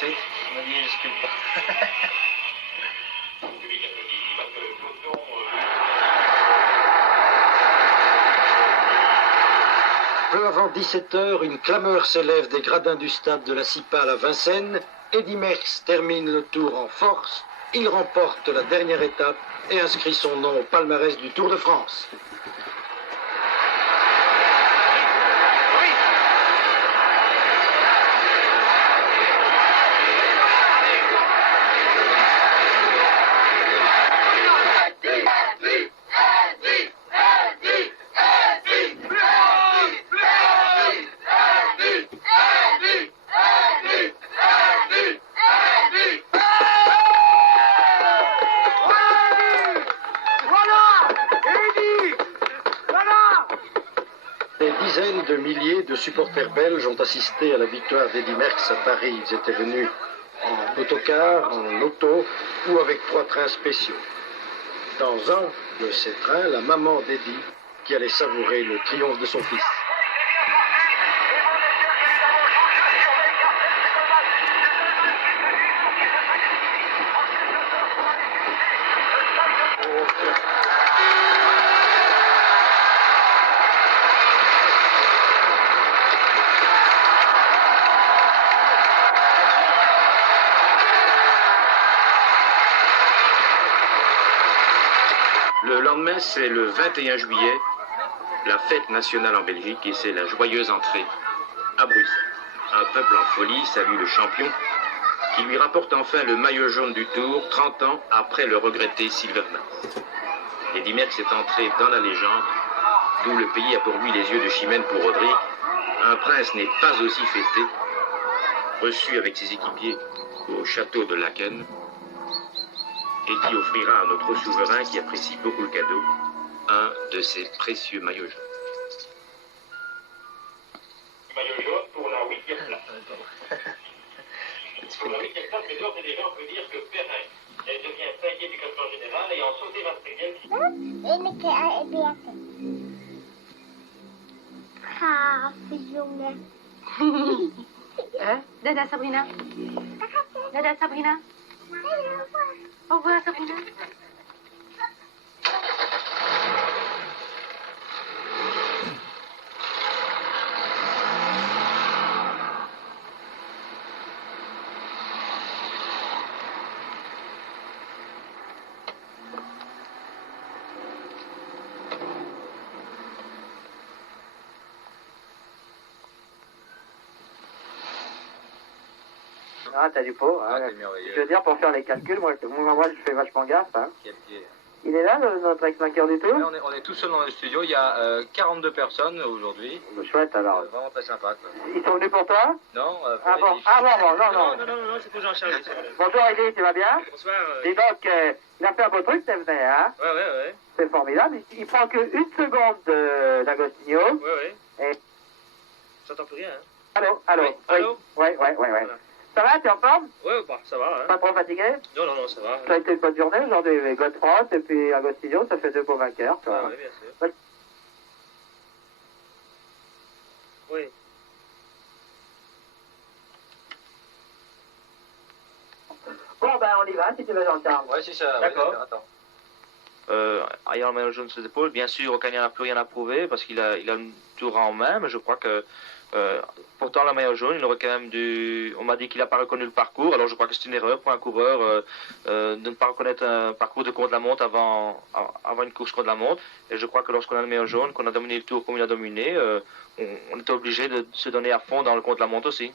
Si, on m'a dit je sculpte pas. Peu avant 17h, une clameur s'élève des gradins du stade de la Cipale à Vincennes. Eddy Merckx termine le tour en force. Il remporte la dernière étape et inscrit son nom au palmarès du Tour de France. Des dizaines de milliers de supporters belges ont assisté à la victoire d'Eddy Merckx à Paris. Ils étaient venus en autocar, en auto ou avec 3 trains spéciaux. Dans un de ces trains, la maman d'Eddy qui allait savourer le triomphe de son fils. Le lendemain, c'est le 21 juillet, la fête nationale en Belgique, et c'est la joyeuse entrée à Bruxelles. Un peuple en folie salue le champion, qui lui rapporte enfin le maillot jaune du Tour, 30 ans après le regretté Silverman. Eddy Merckx est entré dans la légende, d'où le pays a pour lui les yeux de Chimène pour Rodrigue. Un prince n'est pas aussi fêté, reçu avec ses équipiers au château de Laeken, et qui offrira à notre souverain, qui apprécie beaucoup le cadeau, un de ses précieux maillots jaunes. Maillot jaune pour la 8e place. Pour la 8e place, mais d'ores et déjà, on peut dire que Perrin, elle devient 5e du classement général et en sauté Mastriel. Dada Sabrina. Dada Sabrina. Au revoir Sabrina. Ah, t'as du pot. Hein. Je veux dire, pour faire les calculs, moi je fais vachement gaffe. Hein. Il est là, notre ex-vainqueur du Tour? On est tout seul dans le studio, il y a 42 personnes aujourd'hui. Chouette alors. Vraiment très sympa. Quoi. Ils sont venus pour toi? Non, ah bon, non, c'est pour Jean-Charles. Bonjour Eddy, tu vas bien? Bonsoir. Dis donc, il a fait un beau truc, c'est vrai, hein? Ouais. C'est formidable, il prend que 1 seconde d'Agostinho. Ouais. Et... J'entends plus rien, hein? Allô? Oui, allô? Ouais. Voilà. Ça va, t'es en forme? Ouais, bah, ça va, hein? Pas trop fatigué? Non, ça va. Ça a été une bonne journée aujourd'hui, Godefroy et puis Agostinho, ça fait 2 beaux vainqueurs. Ah, oui, bien sûr. Oui. Bon, ben on y va, si tu veux, Jean-Charles. Ouais, c'est ça. D'accord. Ouais, attends. Ayant le maillot jaune sur les épaules, bien sûr, aucun n'a plus rien à prouver parce qu'il a le tour en main, mais je crois que pourtant le maillot jaune, il aurait quand même dû. On m'a dit qu'il n'a pas reconnu le parcours, alors je crois que c'est une erreur pour un coureur de ne pas reconnaître un parcours de contre-la-montre avant une course contre-la-montre. Et je crois que lorsqu'on a le maillot jaune, qu'on a dominé le tour comme il a dominé, on était obligé de se donner à fond dans le contre-la-montre aussi.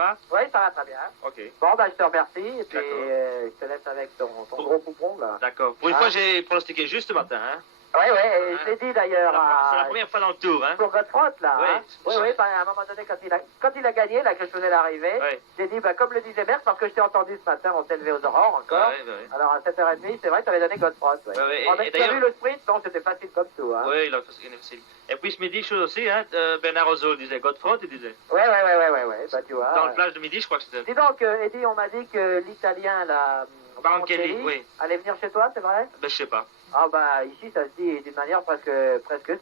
va? Oui, ça va très bien. Ok. Bon, ben, je te remercie, et puis D'accord. je te laisse avec ton gros coupon, là. D'accord. Pour une fois, j'ai pronostiqué juste ce matin. Hein. Oui, oui, et je l'ai dit d'ailleurs C'est la à... première fois dans le tour. Hein. Pour Godefroy, là. Oui, Hein? Oui, oui, ben, à un moment donné, quand il a gagné, là, que je faisais l'arrivée, Oui. j'ai dit, ben, comme le disait Merck, parce que je t'ai entendu ce matin, on s'est levé aux aurores encore. Ouais, ouais. Alors, à 7h30, c'est vrai, tu avais donné Godefroy. Ouais. Ouais, ouais, On et a d'ailleurs- vu le sprint, non, c'était facile comme tout. Hein? Oui, il a facile. Et puis ce midi, chose aussi, hein, Bernard Ozol disait Godefroy, il disait. Ouais, bah, tu vois. Dans le flash de midi, je crois que c'était. Dis donc, Eddie, on m'a dit que l'Italien, là, Barancelli, oui. allait venir chez toi, c'est vrai? Ben, je sais pas. Ah, bah, ici, ça se dit d'une manière presque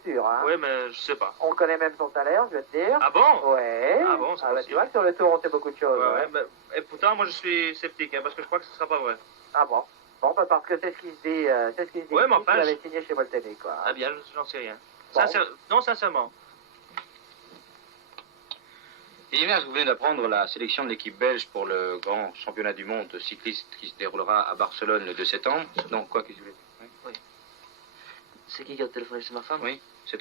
sûre, hein. Oui, mais je sais pas. On connaît même son salaire, je vais te dire. Ah bon? Ouais. Ah bon, c'est bah, tu possible. vois que sur le tour, on sait beaucoup de choses. Ouais, hein. ouais, ben, et pourtant, moi, je suis sceptique, hein, parce que je crois que ce sera pas vrai. Ah bon. Bon, bah, parce que c'est ce qui se dit, Ouais, mais ici, enfin, tu l'avais je- signé chez Voltaire, quoi. Ah bien, j'en sais rien. Bon. Non, sincèrement. Et hier, vous venez d'apprendre la sélection de l'équipe belge pour le grand championnat du monde cycliste qui se déroulera à Barcelone le 2 septembre. Donc, quoi qu'est-ce que oui. C'est qui a téléphoné? C'est ma femme? Oui, c'est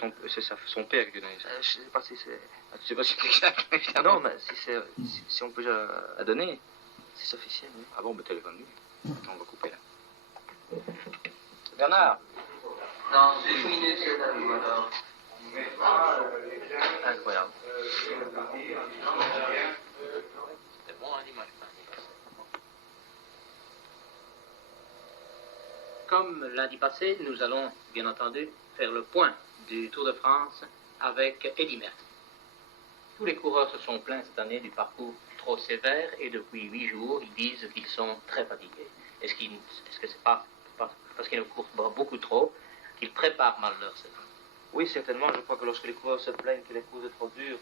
son père qui t'a donné ça. Je sais pas si c'est... Ah, tu sais pas si c'est exact, évidemment. Non, mais si on peut déjà... À donner. C'est officiel, oui. Ah bon, bah téléphone-lui. On va couper là. Bernard. Dans une minute, c'est à vous, alors. Incroyable. C'est bon, l'image. Comme lundi passé, nous allons, bien entendu, faire le point du Tour de France avec Eddy Merckx. Tous les coureurs se sont plaints cette année du parcours trop sévère et depuis 8 jours, ils disent qu'ils sont très fatigués. Est-ce que c'est pas parce qu'ils ne courent pas beaucoup trop qu'ils préparent mal leur saison? Oui, certainement. Je crois que lorsque les coureurs se plaignent que les courses sont trop dures,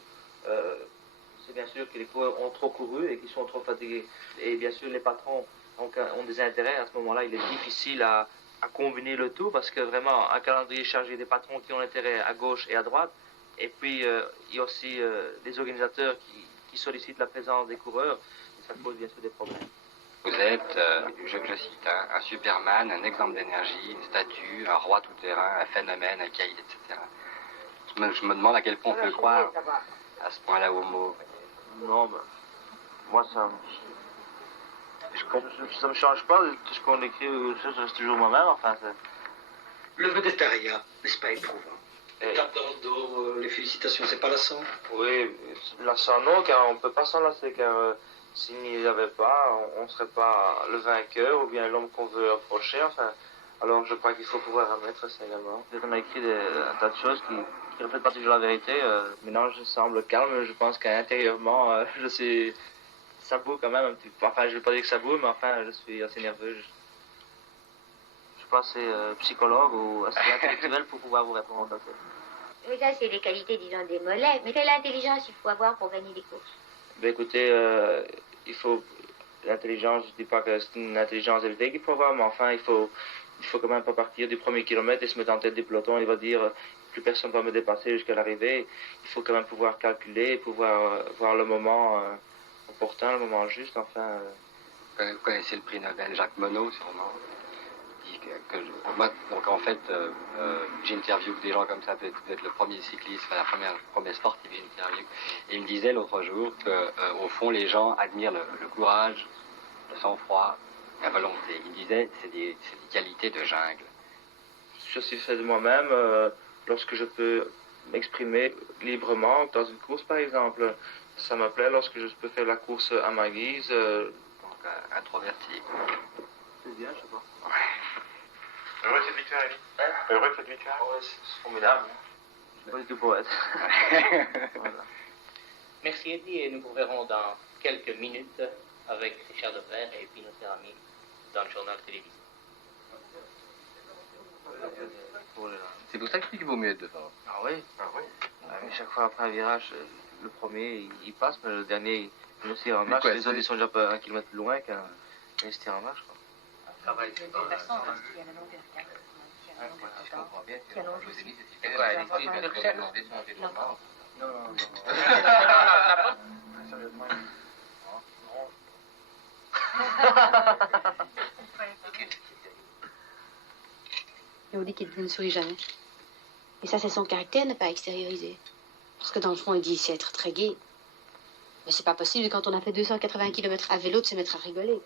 c'est bien sûr que les coureurs ont trop couru et qu'ils sont trop fatigués. Et bien sûr, les patrons ont des intérêts. À ce moment-là, il est difficile à combiner le tout parce que vraiment, un calendrier chargé des patrons qui ont intérêt à gauche et à droite. Et puis, il y a aussi des organisateurs qui sollicitent la présence des coureurs. Et ça pose bien sûr des problèmes. Vous êtes, je cite, un Superman, un exemple d'énergie, une statue, un roi tout-terrain, un phénomène, un caïd, etc. Je me demande à quel point on peut croire à ce point-là au mot. Non, ben, moi, ça me change pas de tout ce qu'on écrit, je reste toujours moi-même, enfin, Le vedettariat, n'est-ce pas éprouvant? Et- Tape dans le dos, les félicitations, c'est pas lassant? Oui, lassant non, car on ne peut pas s'en lasser, car s'il n'y avait pas, on ne serait pas le vainqueur ou bien l'homme qu'on veut approcher, enfin, alors je crois qu'il faut pouvoir admettre ça également. On a écrit un tas de choses qui ne reflètent pas toujours la vérité. Maintenant, je semble calme, je pense qu'intérieurement, je suis... Ça boue quand même un petit peu, enfin, je ne vais pas dire que ça boue, mais enfin, je suis assez nerveux. Je ne suis pas assez psychologue ou assez intellectuel pour pouvoir vous répondre à ça. Oui, ça, c'est les qualités, disons, des mollets. Mais quelle intelligence il faut avoir pour gagner des courses? Ben écoutez, il faut l'intelligence, je ne dis pas que c'est une intelligence élevée qu'il faut avoir, mais enfin il faut quand même pas partir du premier kilomètre et se mettre en tête du peloton. Il va dire plus personne ne va me dépasser jusqu'à l'arrivée. Il faut quand même pouvoir calculer, pouvoir voir le moment opportun, le moment juste, enfin. Vous connaissez le prix Nobel Jacques Monod, sûrement. Il dit moi, donc en fait, j'interviewe des gens comme ça, peut-être le premier cycliste, enfin, la première sportive que j'interviewe. Et il me disait l'autre jour qu'au fond, les gens admirent le courage, le sang-froid, la volonté. Il disait c'est des qualités de jungle. Je suis fait de moi-même lorsque je peux m'exprimer librement dans une course, par exemple. Ça me plaît lorsque je peux faire la course à ma guise. Donc introverti. C'est bien, je sais pas. Heureux de cette victoire, Elie? Heureux de cette victoire? Ouais, c'est formidable. Je suis pas du tout poète. Voilà. Merci Eddy et nous vous verrons dans quelques minutes avec Richard Devers et puis notre ami dans le journal télévisé. C'est pour ça que je dis qu'il vaut mieux être devant. Ah oui? Ah oui. Mais chaque fois après un virage, le premier il passe, mais le dernier il me tire en marche. quoi, Les autres ils sont déjà pas 1 kilomètre plus loin quand il se tire en marche. Quoi. Je comprends bien que je vous ai mis cette C'est idée. quoi, Elie? Tu veux faire Non, non. Non, non, non. Sérieusement. Et on dit qu'il ne sourit jamais. Et ça, c'est son caractère, ne pas extérioriser. Parce que dans le fond, il dit c'est être très gai. Mais c'est pas possible quand on a fait 280 km à vélo de se mettre à rigoler.